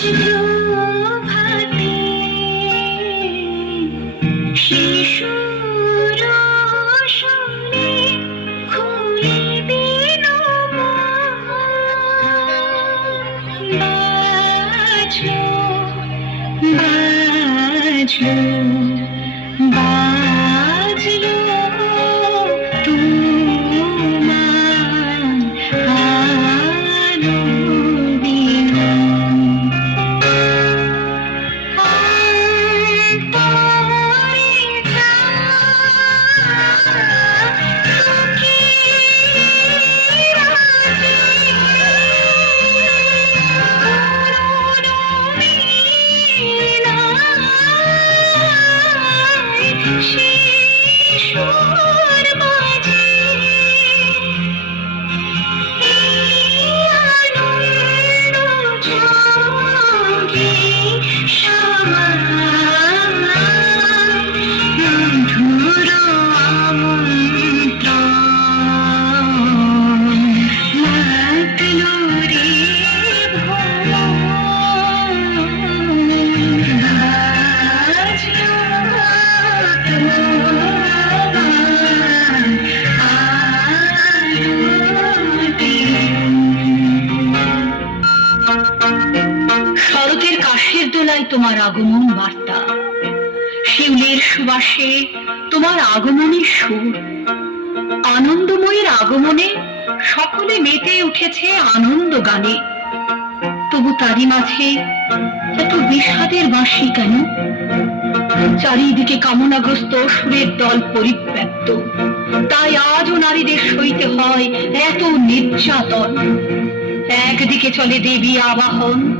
Thank you. তোমার আগমন বার্তা। শিউলের সুবাসে তোমার আগমনের সুর। আনন্দময়ীর আগমনে সকলে মেতে উঠেছে আনন্দ গানে। তবু তারই মাঝে এত বিষাদের বাঁশি কেন? চারিদিকে কামনাগ্রস্ত সুরের দল পরিব্যাপ্ত। তাই আজও নারীদের সইতে হয় এত নির্যাতন। একদিকে চলে দেবী আবাহন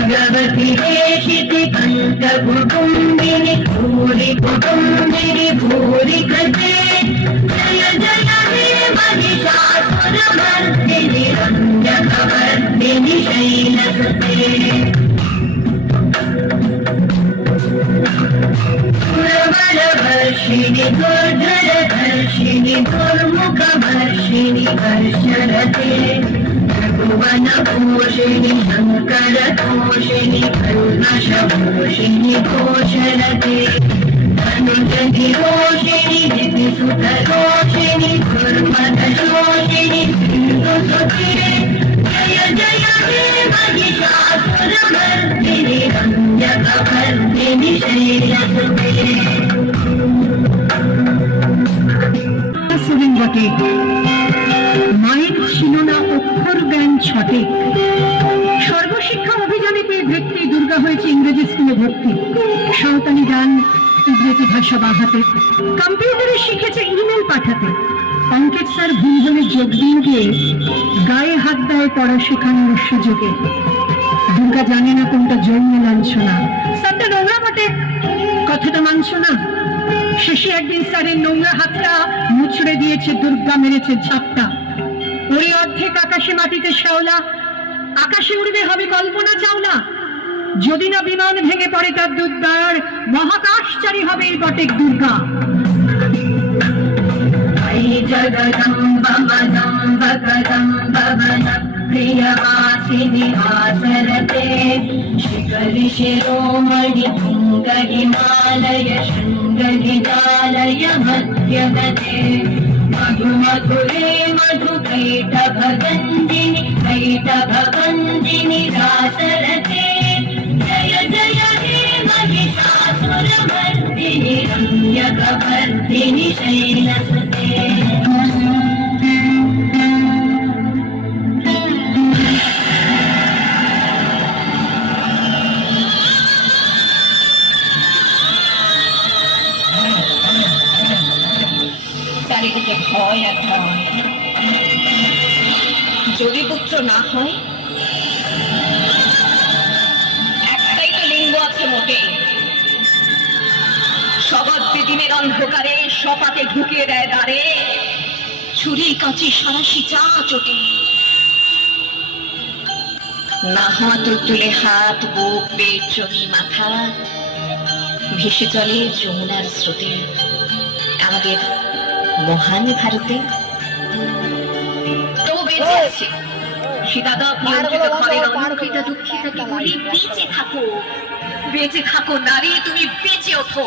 భగవతి వేషితి పంచ కుటుంబిని భూరి కుటుంబిని భూరి కృతే జయ జయ దేవనిషాసురమర్దిని రంజకవర్దిని శైలసతే. సురబలవర్షిణి దుర్ధరధర్షిణి దుర్ముఖవర్షిణి వర్షరతే भुवनभूषिणि शङ्करतोषिणि कल्मषभूषिणि घोषरते धनुजधिरोषिणि दितिसुतरोषिणि दुर्मदशोषिणि सिन्धुसुखिरे जय जय हे महिषासुरमर्दिनि रञ्जकभर्दिनि शैलसुते सुविन्दते স্কুলে ভর্তি সাঁওতালি গান, ইংরেজি ভাষা বাহাতে, কম্পিউটারে শিখেছে ইমেল পাঠাতে। অঙ্কের স্যার ভুল যোগ দিন গিয়ে গায়ে হাত দেয় পড়া শেখানোর সুযোগে। দুর্গা জানে না কোনটা যৌন লাঞ্ছনা। স্যারটা নোংরা বটে কথাটা মানছ না? শেষে একদিন স্যারের নোংরা হাতটা মুচড়ে দিয়েছে, দুর্গা মেরেছে ঝাপটা। ওরে অর্ধেক আকাশে মাটিতে শ্যাওলা, আকাশে উড়বে হবে কল্পনা চাওলা। যদি না বিমান ভেঙে পড়ে তার দুর্গার মহাকাশচারী হবে এই বটেক দুর্গা अयि जगदम्ब मदम्ब कदम्ब वन प्रियवासिनि आसरते शिखरि शिरोमणि तुङ्ग हिमालय शृङ्गनिजालय मध्यगते मधु मधुरे मधु कैटभगन्दिनि कैटभगन्दिनि يتبدل شيء لسته যদি পুত্র না হয় অন্ধকারে সপাকে ঢুকিয়ে দেয় দ্বারে। ছুরি কাঁচি সারাশি চা চটে। না হাত তুলে হাত বুক পেট জমি মাথা। ভেসে চলে যমুনার স্রোতে। আমাদের মহান ভারতে। তবু বেঁচে আছে সীতাদক নিয়ন্ত্রিত ঘরের অলঙ্কৃত দুঃখিতাকে বলি। বেঁচে থাকো। বেঁচে থাকো নারী তুমি বেঁচে ওঠো।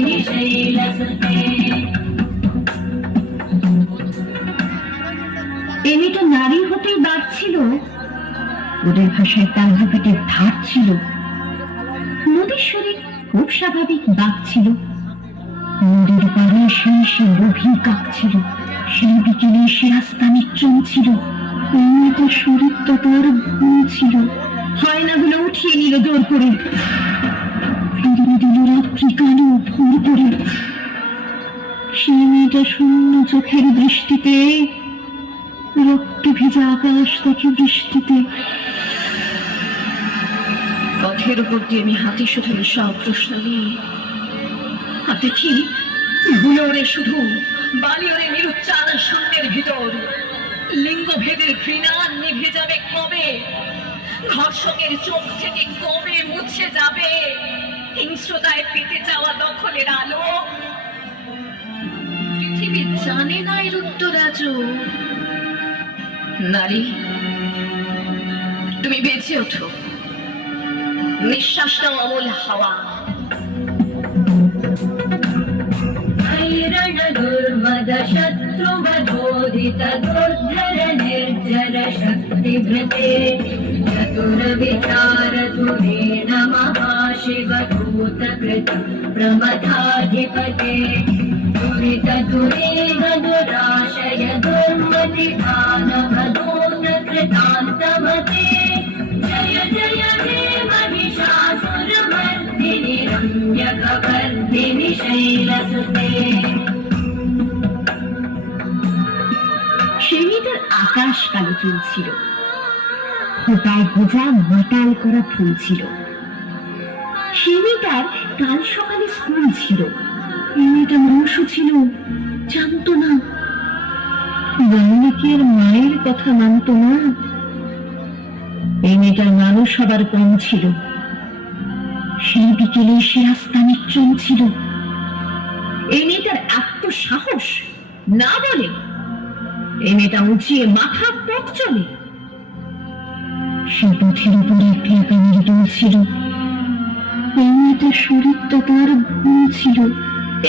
لكي নারী হতেই বাড়ছিল ওদের ভাষায় তাল্লা পেটের ধার ছিল। নদীর শরীর খুব স্বাভাবিক বাঘ ছিল। নদীর পাড়ে সেই সে গভীর কাক ছিল। সেই বিকেলে সে আস্তানি চুল ছিল। উন্নত শরীরটা তার ভুল ছিল। হয় না গুলো উঠিয়ে নিল জোর করে। ফিরিয়ে দিল রাত্রি করে সেই মেয়েটা শূন্য চোখের দৃষ্টিতে, রক্ত ভেজা আকাশ দেখে বৃষ্টিতে পথের উপর দিয়ে আমি হাতি শুধু সব প্রশ্ন নিয়ে। দেখি ধুলো ওরে শুধু বালি ওরে নিরুচ্চার শূন্যের ভিতর। লিঙ্গ ভেদের ঘৃণা নিভে যাবে কবে? ধর্ষকের চোখ থেকে কবে মুছে যাবে? হিংস্রতায় পেতে যাওয়া দখলের আলো পৃথিবী জানে না এর উত্তর আজও নারী তুমি বেঁচে ওঠো নিঃশ্বাসটা অমল হাওয়া ऐरण दुर्मद शत्रुवधोदित दुर्धर निर्जर शक्तिभृते चतुरविचार धुरेण महाशिवभूतकृत प्रमथाधिपते दुरित दुरेह दुराशय दुर्मति दानवदूत कृतान्तमते जय जय हे महिषासुरमर्दिनि रम्यकवर्दिनि शैलसुते সেই মেয়েটার আকাশ কালো চুল ছিল খোটায় গোজা মাতাল করা ফুল ছিল সেই মেয়েটার কাল সকালে স্কুল ছিল। মেয়েটা মানুষ ছিল, জানতো না। বাল্মীকি মায়ের কথা মানতো না। এই মেয়েটার মানুষ হবার কম ছিল। সেই বিকেলে সে রাস্তানি ট্রেন ছিল। এই মেয়েটার এত সাহস না বলে এই মেয়েটা উঁচিয়ে মাথা পথ চলে। সে পথের উপরে একলা কামির দুলছিল এই মেয়েটার শরীরটা তার ভুল ছিল।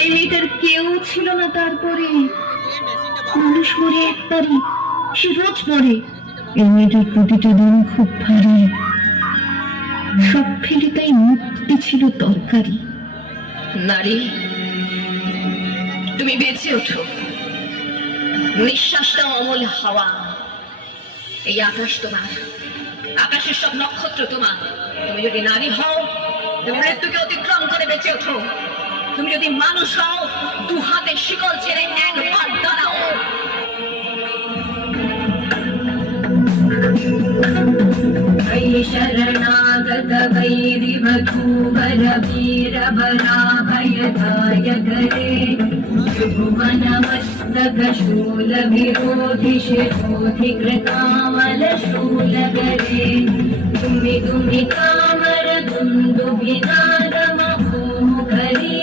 এই মেয়েটার কেউ ছিল না তারপরে। মানুষ মরে একবারই সে রোজ মরে। এই মেয়েটার প্রতিটা দিন খুব ভারী। সব ফেলে তাই মুক্তি ছিল দরকারি নারী তুমি বেঁচে ওঠো। নিঃশ্বাসটা অমল হাওয়া। এই আকাশ তোমার। আকাশের সব নক্ষত্র তোমার। তুমি যদি নারী হও তুমি মৃত্যুকে অতিক্রম করে বেঁচে ওঠো, তুমি যদি মানুষ হও, দু হাতে শিকল ছেড়ে একবার দাঁড়াও। वै गतवैरिवधूवरवीरबलाभयदायकरे भुवनमस्तकशूलविरोधिशोधिकृतामलशूलगरे दुमि दुमि कामर दुन्दुभिनादमभूमुखरी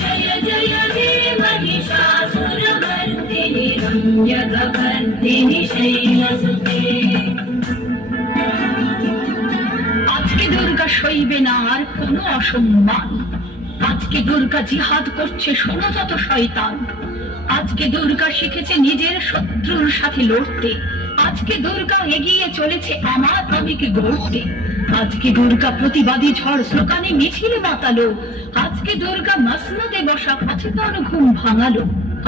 जय जय हे महिषासुरवर्तिनि शैलसुते কোনো অসম্মান আজকে দুর্গা জিহাদ করছে, শোনো শয়তান। আজকে দুর্গা শিখেছে নিজের শত্রুর সাথে লড়তে। আজকে দুর্গা এগিয়ে চলেছে আমার আমিকে গড়তে। আজকে দুর্গা প্রতিবাদী ঝড় স্লোগানে মিছিল মাতালো আজকে দুর্গা মাসনাদে বসা সচেতন ঘুম ভাঙালো।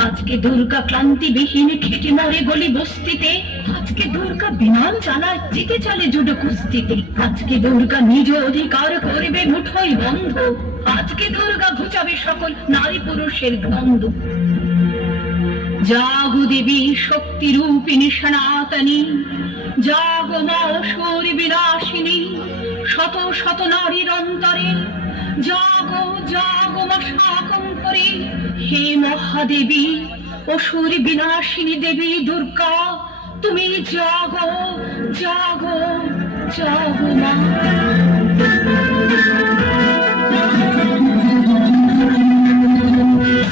আজকে দুর্গা ক্লান্তিবিহীন খেটে মরে গলি বস্তিতে, আজকে দুর্গা বিমান চালায়, জিতে চলে জুডো কুস্তিতে। আজকে দুর্গা নিজ অধিকার করবে মুঠোই বন্ধ। আজকে দুর্গা ঘুচাবে সকল নারী পুরুষের দ্বন্দ্ব জাগো দেবী শক্তি রূপিণী সনাতনী জাগো মা বিনাশিনী শত শত নারীর অন্তরে। জাগো জাগো মা শাকম্ভরী হে মহাদেবী অসুর বিনাশিনী দেবী দুর্গা তুমি জাগো জাগো জাগো মা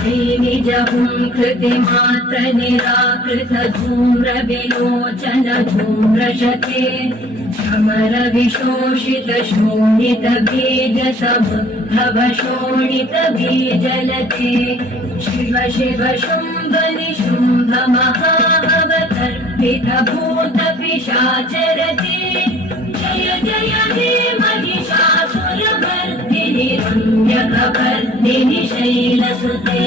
श्रीनिजहुं कृतिमात्र निराकृत धूम्र विलोचन धूम्रशते शोणित भ्रमरविशोषितशोणितबीजसमभवशोणितबीजलते शिव शिव शुम्भनिशुम्भमहाभवतर्पितभूतपिशाचरते जय जय हे महिषासुरवर्दिनि रम्यकवर्दिनि शैलसुते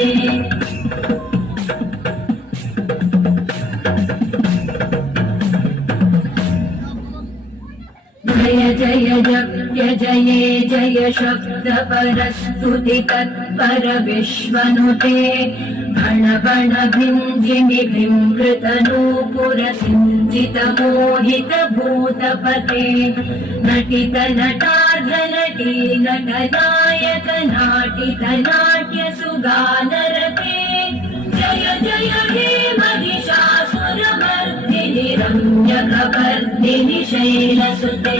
जप्य जये जय शब्द शब्दपरस्तुति तत्पर विश्वनुते भणभणभिञ्जिनिभिंहृतनूपुरसिञ्जितमोहितभूतपते नटितनटार्धनटी नटनायकनाटितनाट्यसुगानरते जय जय हे महिषासुरमर्दिनि रम्यकपर्दिनि शैलसुते।